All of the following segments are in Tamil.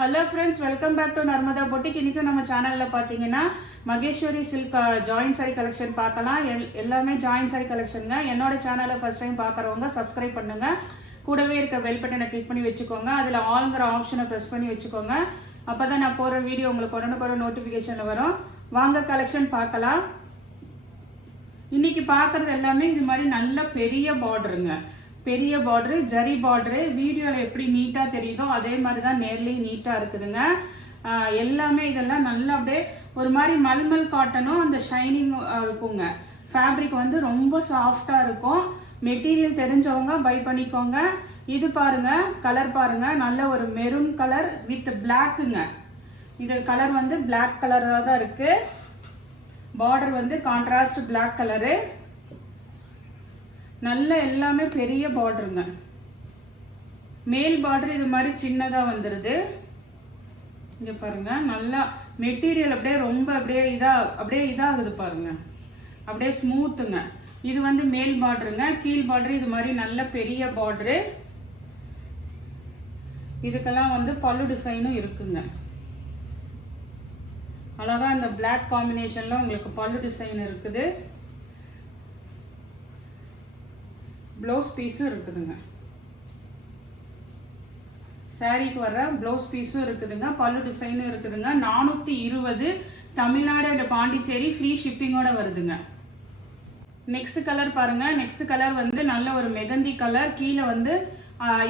Hello friends, welcome back to Narmada boutique. இன்றைக்கும் நம்ம சேனலில் பார்த்தீங்கன்னா Maheshwari silk join sari collection பார்க்கலாம். எல்லாமே ஜாயின் சாரி கலெக்ஷனுங்க. என்னோட சேனலை ஃபர்ஸ்ட் டைம் பார்க்குறவங்க சப்ஸ்கிரைப் பண்ணுங்கள். கூடவே இருக்க பெல் பட்டனை கிளிக் பண்ணி வச்சுக்கோங்க. அதில் ஆல்ங்கிற ஆப்ஷனை ப்ரெஸ் பண்ணி வச்சுக்கோங்க. அப்போ தான் நான் போகிற வீடியோ உங்களுக்கு உடனுக்குடன் நோட்டிஃபிகேஷனில் வரும். வாங்க கலெக்ஷன் பார்க்கலாம். இன்றைக்கி பார்க்குறது எல்லாமே இது மாதிரி நல்ல பெரிய பார்டருங்க. பெரிய பார்டரு, ஜரி பார்டரு. வீடியோவில் எப்படி நீட்டாக தெரியுதோ அதே மாதிரி தான் நேர்லேயும் நீட்டாக இருக்குதுங்க. எல்லாமே இதெல்லாம் நல்லா அப்படியே ஒரு மாதிரி மல்மல் காட்டனும் அந்த ஷைனிங் இருக்குங்க. ஃபேப்ரிக் வந்து ரொம்ப சாஃப்டாக இருக்கும். மெட்டீரியல் தெரிஞ்சவங்க பை பண்ணிக்கோங்க. இது பாருங்க, கலர் பாருங்க, நல்ல ஒரு மெரூன் கலர் வித் பிளாக்குங்க. இது கலர் வந்து பிளாக் கலராக தான் இருக்கு. பார்டர் வந்து கான்ட்ராஸ்ட் பிளாக் கலரு. நல்ல எல்லாமே பெரிய பார்டருங்க. மேல் பார்டர் இது மாதிரி சின்னதாக வந்துடுது. இங்கே பாருங்க, நல்லா மெட்டீரியல் அப்படியே ரொம்ப அப்படியே இதாகுது பாருங்க, அப்படியே ஸ்மூத்துங்க. இது வந்து மேல் பார்டருங்க. கீழ் பார்டர் இது மாதிரி நல்ல பெரிய பார்டரு. இதுக்கெல்லாம் வந்து பல்லு டிசைனும் இருக்குங்க. அழகா இந்த பிளாக் காம்பினேஷன்ல உங்களுக்கு பல்லு டிசைன் இருக்குது. ப்ளவுஸ் பீஸும் இருக்குதுங்க. சாரீக்கு வர்ற ப்ளவுஸ் பீஸும் இருக்குதுங்க. பல்லு டிசைனும் இருக்குதுங்க. 420 தமிழ்நாடு அண்ட் பாண்டிச்சேரி ஃப்ரீ ஷிப்பிங்கோட வருதுங்க. நெக்ஸ்ட் கலர் பாருங்க. நெக்ஸ்ட் கலர் வந்து நல்ல ஒரு மெகந்தி கலர். கீழே வந்து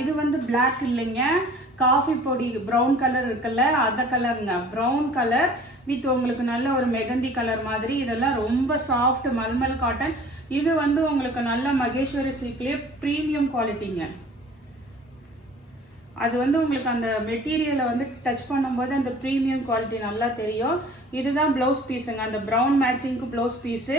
இது வந்து பிளாக் இல்லைங்க, காஃபி பொடி ப்ரௌன் கலர் இருக்குல்ல, அந்த கலருங்க. ப்ரௌன் கலர் வித் உங்களுக்கு நல்ல ஒரு மெகந்தி கலர் மாதிரி. இதெல்லாம் ரொம்ப சாஃப்ட் மல்மல் காட்டன். இது வந்து உங்களுக்கு நல்ல மகேஸ்வரி சில்க்லேயே ப்ரீமியம் குவாலிட்டிங்க. அது வந்து உங்களுக்கு அந்த மெட்டீரியலை வந்து டச் பண்ணும்போது அந்த ப்ரீமியம் குவாலிட்டி நல்லா தெரியும். இதுதான் ப்ளவுஸ் பீஸுங்க. அந்த ப்ரௌன் மேட்சிங்க்கு ப்ளவுஸ் பீஸு.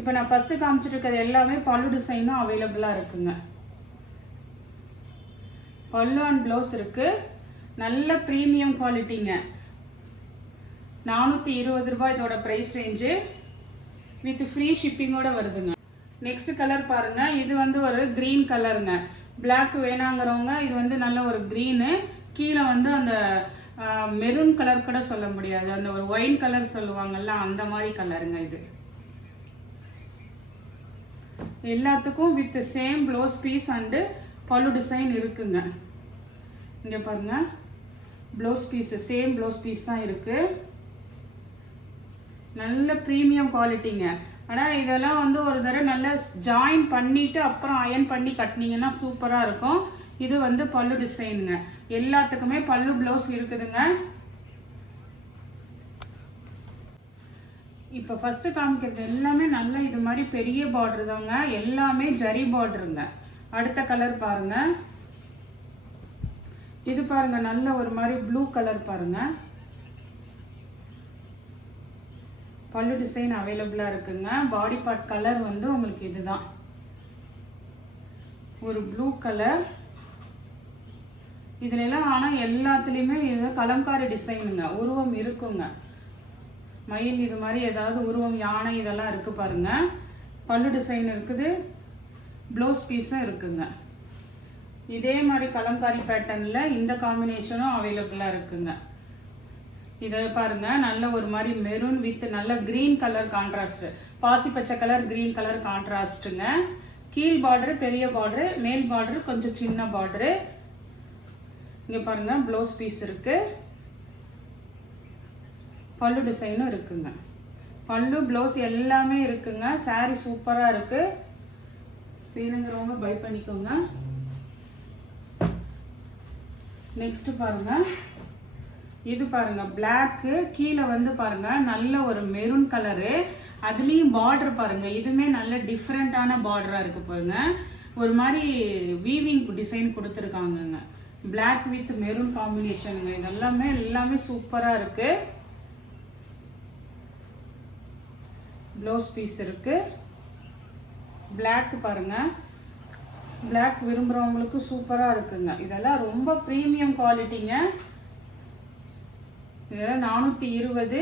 இப்போ நான் ஃபஸ்ட்டு காமிச்சிட்டு இருக்கிறது எல்லாமே பல்லு டிசைனும் அவைலபிளாக இருக்குங்க. பல்லு அண்ட் ப்ளவுஸ் இருக்குது. நல்ல ப்ரீமியம் குவாலிட்டிங்க. 420 ரூபாய் இதோட ப்ரைஸ் ரேஞ்சு. வித் ஃப்ரீ ஷிப்பிங்கோட வருதுங்க. நெக்ஸ்ட் கலர் பாருங்க. இது வந்து ஒரு க்ரீன் கலருங்க. பிளாக் வேணாங்கிறவங்க இது வந்து நல்ல ஒரு க்ரீனு. கீழே வந்து அந்த மெரூன் கலர் கூட சொல்ல முடியாது, அந்த ஒரு ஒயின் கலர் சொல்லுவாங்கல்ல, அந்த மாதிரி கலருங்க. இது எல்லாத்துக்கும் with same blouse piece and pallu design இருக்குங்க. இங்கே பாருங்க, blouse piece same blouse piece தான் இருக்கு. நல்ல ப்ரீமியம் குவாலிட்டிங்க. ஆனால் இதெல்லாம் வந்து ஒரு தடவை நல்லா ஜாயின் பண்ணிட்டு அப்புறம் அயன் பண்ணி கட்டினீங்கன்னா சூப்பராக இருக்கும். இது வந்து பல்லு டிசைனுங்க. எல்லாத்துக்குமே பல்லு ப்ளவுஸ் இருக்குதுங்க. இப்போ ஃபஸ்ட்டு காமிக்கிறது எல்லாமே நல்ல இது மாதிரி பெரிய பார்டர் தாங்க. எல்லாமே ஜரி பார்டருங்க. அடுத்த கலர் பாருங்க. இது பாருங்க, நல்ல ஒரு மாதிரி ப்ளூ கலர் பாருங்க. பல்லு டிசைன் அவைலபிளாக இருக்குங்க. பாடி பார்ட் கலர் வந்து உங்களுக்கு இதுதான், ஒரு ப்ளூ கலர். இதுலலாம் ஆனால் எல்லாத்துலேயுமே இது கலம்காரி டிசைனுங்க. உருவம் இருக்குங்க. மயில் இது மாதிரி ஏதாவது உருவம், யானை இதெல்லாம் இருக்குது பாருங்க. பல்லு டிசைன் இருக்குது. ப்ளவுஸ் பீஸும் இருக்குங்க. இதே மாதிரி கலம்காரி பேட்டர்னில் இந்த காம்பினேஷனும் அவைலபிளாக இருக்குங்க. இதை பாருங்க, நல்ல ஒரு மாதிரி மெரூன் வித் நல்ல கிரீன் கலர் கான்ட்ராஸ்ட், பாசி பச்சை கலர் கிரீன் கலர் கான்ட்ராஸ்ட்டுங்க. கீழ் பார்டரு பெரிய பார்டரு, மேல் பார்டரு கொஞ்சம் சின்ன பார்டரு. இங்கே பாருங்க, ப்ளவுஸ் பீஸ் இருக்கு. பல்லு டிசைனும் இருக்குங்க. பல்லு ப்ளவுஸ் எல்லாமே இருக்குங்க. சாரி சூப்பராக இருக்கு. வேணுங்கிறவங்க பை பண்ணிக்கோங்க. நெக்ஸ்ட் பாருங்க. இது பாருங்க, பிளாக்கு. கீழே வந்து பாருங்க நல்ல ஒரு மெரூன் கலரு. அதுலேயும் பார்டர் பாருங்க. இதுவுமே நல்ல டிஃப்ரெண்ட்டான பார்டராக இருக்கு பாருங்க. ஒரு மாதிரி வீவிங் டிசைன் கொடுத்துருக்காங்கங்க. பிளாக் வித் மெரூன் காம்பினேஷனுங்க. இதெல்லாமே எல்லாமே சூப்பராக இருக்கு. ப்ளவுஸ் பீஸ் இருக்கு. பிளாக் பாருங்க, பிளாக் விரும்புகிறவங்களுக்கு சூப்பராக இருக்குங்க. இதெல்லாம் ரொம்ப ப்ரீமியம் குவாலிட்டிங்க. இதெல்லாம் 420.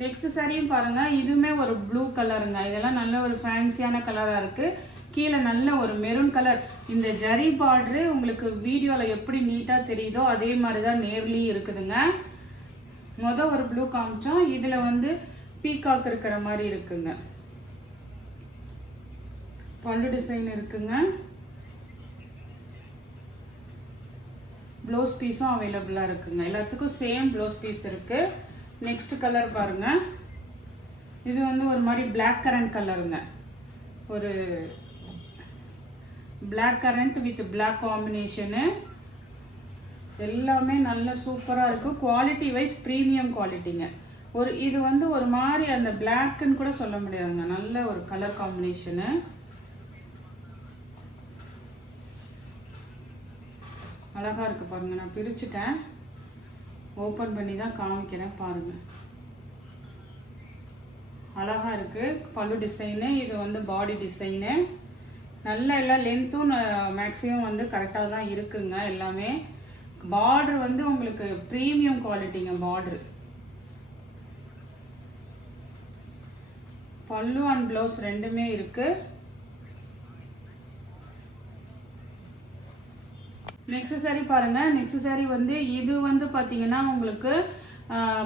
நெக்ஸ்ட் சாரியும் பாருங்க. இதுவுமே ஒரு ப்ளூ கலருங்க. இதெல்லாம் நல்ல ஒரு ஃபேன்சியான கலராக இருக்குது. கீழே நல்ல ஒரு மெரூன் கலர். இந்த ஜரி பார்டரு உங்களுக்கு வீடியோவில் எப்படி நீட்டாக தெரியுதோ அதே மாதிரி தான் நேர்லேயும் இருக்குதுங்க. ஒரு ப்ளூ காமிச்சோம், இதில் வந்து பீகாக் இருக்கிற மாதிரி இருக்குங்க. பல்லு டிசைன் இருக்குங்க. ப்ளவுஸ் பீஸும் அவைலபிளாக இருக்குங்க. எல்லாத்துக்கும் சேம் ப்ளவுஸ் பீஸ் இருக்குது. நெக்ஸ்ட் கலர் பாருங்கள். இது வந்து ஒரு மாதிரி பிளாக் கரண்ட் கலருங்க. ஒரு black currant with black combination. எல்லாமே நல்ல சூப்பராக இருக்குது. குவாலிட்டி வைஸ் ப்ரீமியம் குவாலிட்டிங்க. இது வந்து ஒரு மாதிரி அந்த பிளாக்குன்னு கூட சொல்ல முடியாதுங்க. நல்ல ஒரு கலர் காம்பினேஷனு. அழகாக இருக்குது பாருங்கள். நான் பிரிச்சுட்டேன், ஓப்பன் பண்ணி தான் காமிக்கிறேன் பாருங்கள். அழகாக இருக்குது. பல்லு டிசைனு, இது வந்து பாடி டிசைனு. நல்ல எல்லாம் லென்த்தும் மேக்ஸிமம் வந்து கரெக்டாக தான் இருக்குங்க. எல்லாமே பார்டர் வந்து உங்களுக்கு ப்ரீமியம் குவாலிட்டிங்க. பார்டர் பல்லு அண்ட் ப்ளவுஸ் ரெண்டுமே இருக்குது. நெக்ஸ்ட் சாரி பாருங்கள். நெக்ஸ்ட் சாரி வந்து இது வந்து பார்த்தீங்கன்னா உங்களுக்கு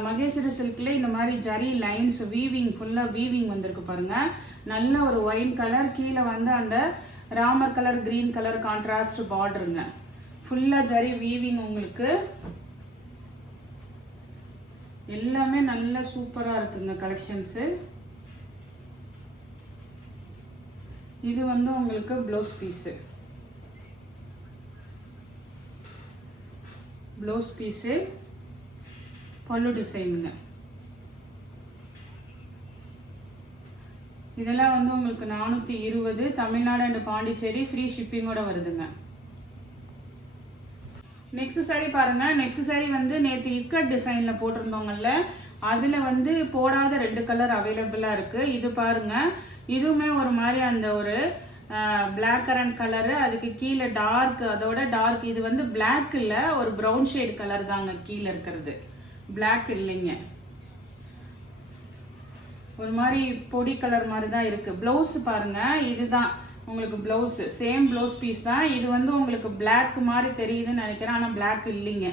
மகேஸ்வரி சில்கில் இந்த மாதிரி ஜரி லைன்ஸ் வீவிங், ஃபுல்லாக வீவிங் வந்திருக்கு பாருங்கள். நல்ல ஒரு ஒயின் கலர், கீழே வந்து அந்த Ramar colour green colour contrast பார்டருங்க. ஃபுல்லாக ஜரி வீவிங் உங்களுக்கு. எல்லாமே நல்ல சூப்பராக இருக்குங்க கலெக்ஷன்ஸு. இது வந்து உங்களுக்கு ப்ளவுஸ் பீஸு. ப்ளவுஸ் பீஸு பல்லு டிசைனுங்க. இதெல்லாம் வந்து உங்களுக்கு 420, தமிழ்நாடு அண்ட் பாண்டிச்சேரி ஃப்ரீ ஷிப்பிங்கோட வருதுங்க. நெக்ஸ்ட் சாரி பாருங்க. நெக்ஸ்ட் சாரி வந்து நேற்று இக்கட் டிசைனில் போட்டிருந்தோங்கல்ல, அதில் வந்து போடாத 2 கலர் அவைலபிளாக இருக்குது. இது பாருங்க. இதுவுமே ஒரு மாதிரி அந்த ஒரு பிளாக் கரண்ட் கலரு, அதுக்கு கீழே டார்க், அதோட டார்க். இது வந்து பிளாக் இல்லை, ஒரு ப்ரௌன் ஷேட் கலர் தாங்க கீழே இருக்கிறது, பிளாக் இல்லைங்க. ஒரு மாதிரி பொடி கலர் மாதிரி தான் இருக்குது. ப்ளவுஸ் பாருங்கள். இதுதான் உங்களுக்கு ப்ளவுஸ், சேம் ப்ளவுஸ் பீஸ் தான். இது வந்து உங்களுக்கு பிளாக் மாதிரி தெரியுதுன்னு நினைக்கிறேன், ஆனால் பிளாக் இல்லைங்க.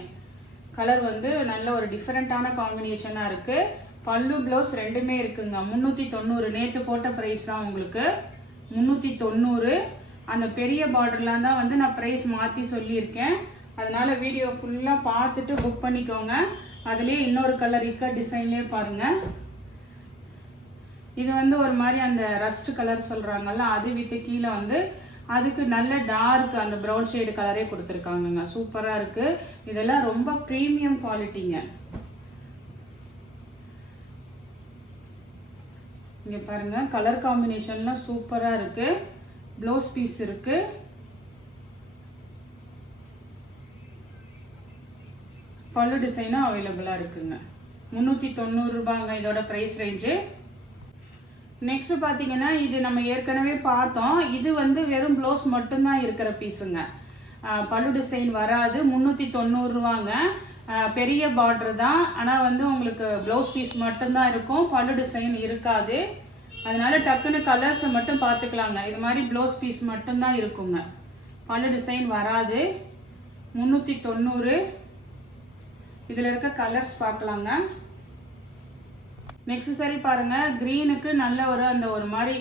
கலர் வந்து நல்ல ஒரு டிஃப்ரெண்ட்டான காம்பினேஷனாக இருக்குது. பல்லு ப்ளவுஸ் ரெண்டுமே இருக்குங்க. 390. நேற்று போட்ட ப்ரைஸ் தான் உங்களுக்கு 390. அந்த பெரிய பார்டர்லாம் தான் வந்து நான் ப்ரைஸ் மாற்றி சொல்லியிருக்கேன். அதனால் வீடியோ ஃபுல்லாக பார்த்துட்டு புக் பண்ணிக்கோங்க. அதுலேயே இன்னொரு கலர் இக்கட் டிசைன்லேயே பாருங்கள். இது வந்து ஒரு மாதிரி அந்த ரஸ்ட் கலர் சொல்கிறாங்கல்ல, அது வித்து கீழே வந்து அதுக்கு நல்ல டார்க் அந்த ப்ரௌன் ஷேடு கலரே கொடுத்துருக்காங்கங்க. சூப்பராக இருக்குது. இதெல்லாம் ரொம்ப ப்ரீமியம் குவாலிட்டிங்க. இங்கே பாருங்கள், கலர் காம்பினேஷன்லாம் சூப்பராக இருக்குது. ப்ளவுஸ் பீஸ் இருக்குது. பல்லு டிசைனும் அவைலபிளாக இருக்குங்க. 390 ரூபாங்க இதோட ப்ரைஸ் ரேஞ்சு. நெக்ஸ்ட் பார்த்தீங்கன்னா, இது நம்ம ஏற்கனவே பார்த்தோம். இது வந்து வெறும் ப்ளவுஸ் மட்டும்தான் இருக்கிற பீஸுங்க. பல்லு டிசைன் வராது. 390 ரூபாங்க. பெரிய பார்டர் தான், ஆனால் வந்து உங்களுக்கு ப்ளவுஸ் பீஸ் மட்டும்தான் இருக்கும், பல்லு டிசைன் இருக்காது. அதனால டக்குன்னு கலர்ஸை மட்டும் பார்த்துக்கலாங்க. இது மாதிரி ப்ளவுஸ் பீஸ் மட்டும்தான் இருக்குங்க, பல்லு டிசைன் வராது. 390. இதில் இருக்க கலர்ஸ் பார்க்கலாங்க. நெக்ஸ்ட் சாரி பாருங்க. க்ரீனுக்கு நல்ல ஒரு அந்த ஒரு மாதிரி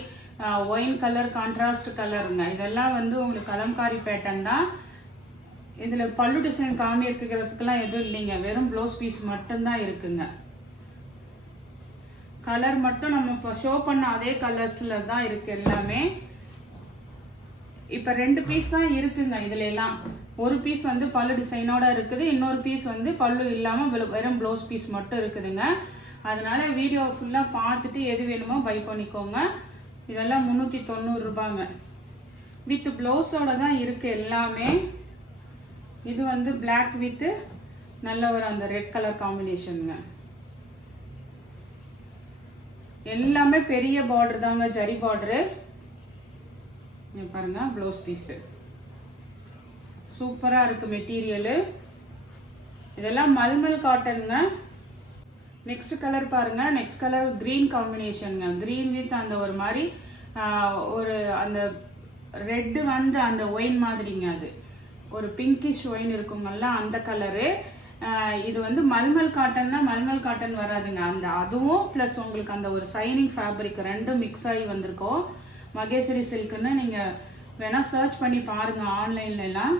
ஒயின் கலர் கான்ட்ராஸ்ட் கலருங்க. இதெல்லாம் வந்து உங்களுக்கு கலம்காரி பேட்டர்ன் தான். இதில் பல்லு டிசைன் காமிக்கிறதுக்கெல்லாம் எதுவும் இல்லைங்க, வெறும் ப்ளவுஸ் பீஸ் மட்டும்தான் இருக்குங்க. கலர் மட்டும் நம்ம இப்போ ஷோ பண்ண அதே கலர்ஸில் தான் இருக்குது எல்லாமே. இப்போ 2 பீஸ் தான் இருக்குங்க இதில் எல்லாம். ஒரு பீஸ் வந்து பல்லு டிசைனோட இருக்குது, இன்னொரு பீஸ் வந்து பல்லு இல்லாமல் வெறும் ப்ளவுஸ் பீஸ் மட்டும் இருக்குதுங்க. அதனால வீடியோ ஃபுல்லாக பார்த்துட்டு எது வேணுமோ பை பண்ணிக்கோங்க. இதெல்லாம் 390 ரூபாங்க. வித் ப்ளவுஸோட தான் இருக்குது எல்லாமே. இது வந்து பிளாக் வித் நல்ல ஒரு அந்த ரெட் கலர் காம்பினேஷனுங்க. எல்லாமே பெரிய பார்டர் தாங்க, ஜரி பார்டரு. பாருங்க, ப்ளவுஸ் பீஸு சூப்பராக இருக்குது மெட்டீரியலு. இதெல்லாம் மல்மல் காட்டனுங்க. நெக்ஸ்ட் கலர் பாருங்க. நெக்ஸ்ட் கலர் க்ரீன் காம்பினேஷனுங்க. க்ரீன் வித் அந்த ஒரு மாதிரி ஒரு அந்த ரெட்டு வந்து அந்த ஒயின் மாதிரிங்க, அது ஒரு பிங்கிஷ் ஒயின் இருக்குங்கல்ல அந்த கலரு. இது வந்து மல்மல் காட்டன்னா மல்மல் காட்டன் வராதுங்க, அந்த அதுவும் ப்ளஸ் உங்களுக்கு அந்த ஒரு ஷைனிங் ஃபேப்ரிக் ரெண்டும் மிக்ஸ் ஆகி வந்திருக்கோம். மகேஸ்வரி சில்க்குன்னு நீங்கள் வேணால் சர்ச் பண்ணி பாருங்கள் ஆன்லைன்லலாம்.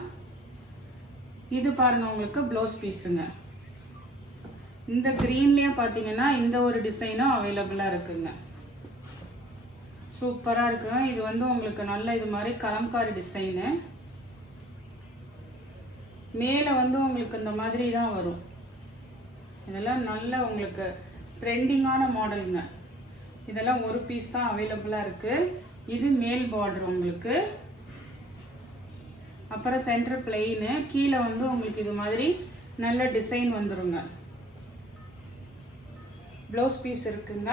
இது பாருங்கள் உங்களுக்கு ப்ளவுஸ் பீஸுங்க. இந்த க்ரீன்லேயும் பார்த்தீங்கன்னா இந்த ஒரு டிசைனும் அவைலபிளாக இருக்குங்க. சூப்பராக இருக்குங்க. இது வந்து உங்களுக்கு நல்ல இது மாதிரி கலம்காரி டிசைனு. மேலே வந்து உங்களுக்கு இந்த மாதிரி தான் வரும். இதெல்லாம் நல்ல உங்களுக்கு ட்ரெண்டிங்கான மாடலுங்க. இதெல்லாம் ஒரு பீஸ் தான் அவைலபிளாக இருக்குது. இது மேல் பார்டர் உங்களுக்கு, அப்புறம் சென்டர் பிளெயினு, கீழே வந்து உங்களுக்கு இது மாதிரி நல்ல டிசைன் வந்துருங்க. ப்ளவுஸ் பீஸ் இருக்குங்க.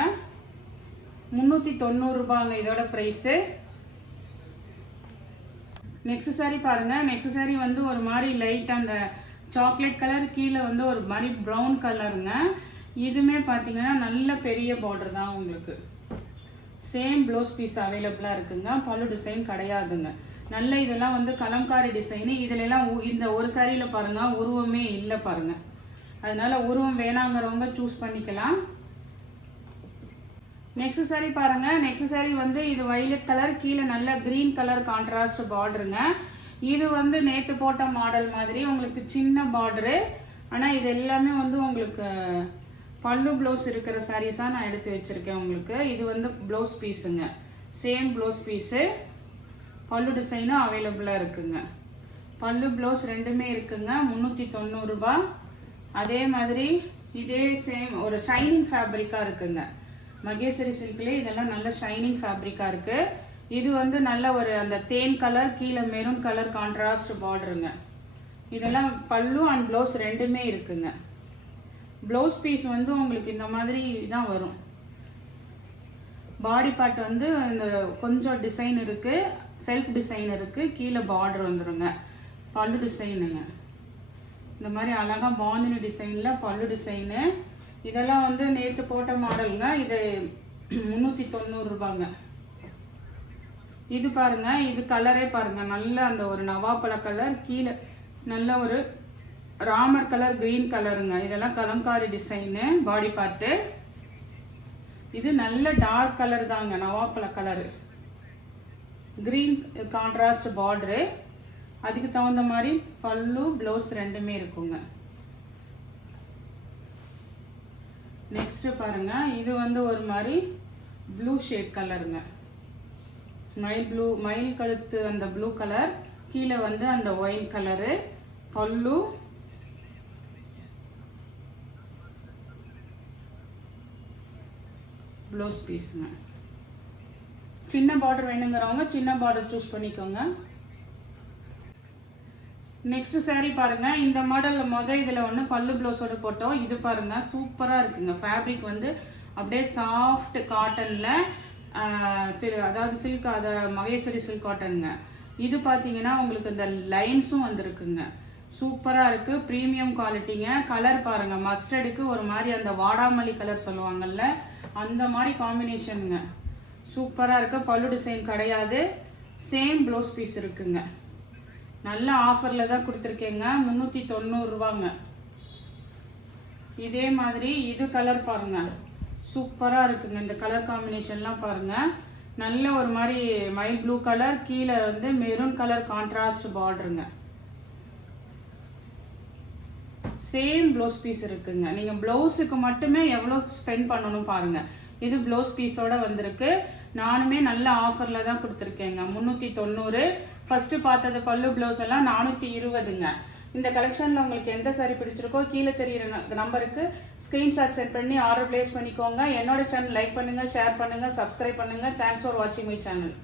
390 ரூபாங்க இதோட ப்ரைஸு. நெக்ஸ்ட் சாரீ பாருங்கள். நெக்ஸ்ட் சாரீ வந்து ஒரு மாதிரி லைட்டாக அந்த சாக்லேட் கலர், கீழே வந்து ஒரு மாதிரி ப்ரௌன் கலருங்க. இதுவுமே பார்த்தீங்கன்னா நல்ல பெரிய பார்டர் தான் உங்களுக்கு. சேம் ப்ளவுஸ் பீஸ் அவைலபிளாக இருக்குங்க. பல்லு டிசைன் கிடையாதுங்க. நல்ல இதெல்லாம் வந்து கலம்காரி டிசைனு. இதிலெல்லாம் இந்த ஒரு சாரியில் பாருங்கள் உருவமே இல்லை பாருங்கள். அதனால் உருவம் வேணாங்கிறவங்க சூஸ் பண்ணிக்கலாம். நெக்ஸ்ட் சாரீ பாருங்கள். நெக்ஸ்ட் சாரீ வந்து இது வயலட் கலர், கீழே நல்ல க்ரீன் கலர் கான்ட்ராஸ்ட் பார்டருங்க. இது வந்து நேற்று போட்ட மாடல் மாதிரி உங்களுக்கு சின்ன பார்டரு. ஆனால் இது எல்லாமே வந்து உங்களுக்கு பல்லு ப்ளவுஸ் இருக்கிற சாரீஸாக நான் எடுத்து வச்சுருக்கேன் உங்களுக்கு. இது வந்து ப்ளவுஸ் பீஸுங்க. சேம் ப்ளவுஸ் பீஸு, பல்லு டிசைனும் அவைலபிளாக இருக்குங்க. பல்லு ப்ளவுஸ் ரெண்டுமே இருக்குங்க. 390 ரூபா. அதே மாதிரி இதே சேம் ஒரு ஷைனிங் ஃபேப்ரிக்காக இருக்குங்க. மகேஸ்வரி சில்க்லேயே இதெல்லாம் நல்ல ஷைனிங் ஃபேப்ரிக்காக இருக்குது. இது வந்து நல்ல ஒரு அந்த தேன் கலர், கீழே மெரூன் கலர் கான்ட்ராஸ்ட் பார்டருங்க. இதெல்லாம் பல்லு அண்ட் ப்ளவுஸ் ரெண்டுமே இருக்குங்க. ப்ளவுஸ் பீஸ் வந்து உங்களுக்கு இந்த மாதிரி தான் வரும். பாடி பார்ட் வந்து இந்த கொஞ்சம் டிசைன் இருக்குது, செல்ஃப் டிசைன் இருக்குது, கீழே பார்டர் வந்துடுங்க. பல்லு டிசைனுங்க இந்த மாதிரி அழகாக பாந்தினி டிசைனில் பல்லு டிசைனு. இதெல்லாம் வந்து நேற்று போட்ட மாடலுங்க. இது 390 ரூபாங்க. இது பாருங்க, இது கலரே பாருங்க, நல்ல அந்த ஒரு நவாப்பழ கலர், கீழே நல்ல ஒரு ராமர் கலர், கிரீன் கலருங்க. இதெல்லாம் கலம்காரி டிசைனு பாடி பார்ட்டு. இது நல்ல டார்க் கலர் தாங்க, நவாப்பழ கலரு, கிரீன் கான்ட்ராஸ்ட் பார்டரு. அதுக்கு தகுந்த மாதிரி பல்லு ப்ளவுஸ் ரெண்டுமே இருக்குங்க. நெக்ஸ்ட் பாருங்க, இது வந்து ஒரு மாதிரி ப்ளூ ஷேட் கலருங்க. மயில் கழுத்து அந்த ப்ளூ கலர், கீழே வந்து அந்த ஒயின் கலரு, பல்லு ப்ளவுஸ் பீஸுங்க. சின்ன பார்டர் வேணுங்கிறவங்க சின்ன பார்டர் சூஸ் பண்ணிக்கோங்க. நெக்ஸ்ட் சாரீ பாருங்க. இந்த மாடலில் இதில் ஒன்று பல்லு ப்ளவுஸோட போட்டோம். இது பாருங்க சூப்பராக இருக்குங்க. ஃபேப்ரிக் வந்து அப்படியே சாஃப்ட் காட்டனில், அதாவது சில்க், அதை மகேஸ்வரி சில்க் காட்டனுங்க. இது பார்த்தீங்கன்னா உங்களுக்கு இந்த லைன்ஸும் வந்துருக்குங்க. சூப்பராக இருக்குது, ப்ரீமியம் குவாலிட்டிங்க. கலர் பாருங்கள், மஸ்டர்டுக்கு ஒரு மாதிரி அந்த வாடாமல்லி கலர் சொல்லுவாங்கல்ல, அந்த மாதிரி காம்பினேஷனுங்க. சூப்பராக இருக்குது. பல்லு டிசைன் கிடையாது. சேம் ப்ளவுஸ் பீஸ் இருக்குங்க. நல்ல ஆஃபரில் தான் கொடுத்துருக்கேங்க. 390 ரூபாங்க. இதே மாதிரி இது கலர் பாருங்கள், சூப்பராக இருக்குங்க. இந்த கலர் காம்பினேஷன்லாம் பாருங்கள், நல்ல ஒரு மாதிரி மைல் ப்ளூ கலர், கீழே வந்து மெரூன் கலர் கான்ட்ராஸ்ட் பார்டருங்க. சேம் ப்ளவுஸ் பீஸ் இருக்குங்க. நீங்கள் ப்ளவுஸுக்கு மட்டுமே எவ்வளோ ஸ்பெண்ட் பண்ணணும் பாருங்கள். இது ப்ளவுஸ் பீஸோட வந்திருக்கு. நானுமே நல்ல ஆஃபரில் தான் கொடுத்துருக்கேங்க. 390. ஃபஸ்ட்டு பார்த்தது பல்லு ப்ளவுஸ் எல்லாம் 420ங்க. இந்த கலெக்ஷனில் உங்களுக்கு எந்த சாரி பிடிச்சிருக்கோ கீழே தெரிகிற நம்பருக்கு ஸ்க்ரீன்ஷாட் சென்ட் பண்ணி ஆர்டர் ப்ளேஸ் பண்ணிக்கோங்க. என்னோட சேனல் லைக் பண்ணுங்கள், ஷேர் பண்ணுங்கள், சப்ஸ்கிரைப் பண்ணுங்கள். தேங்க்ஸ் ஃபார் வாட்சிங் மை சேனல்.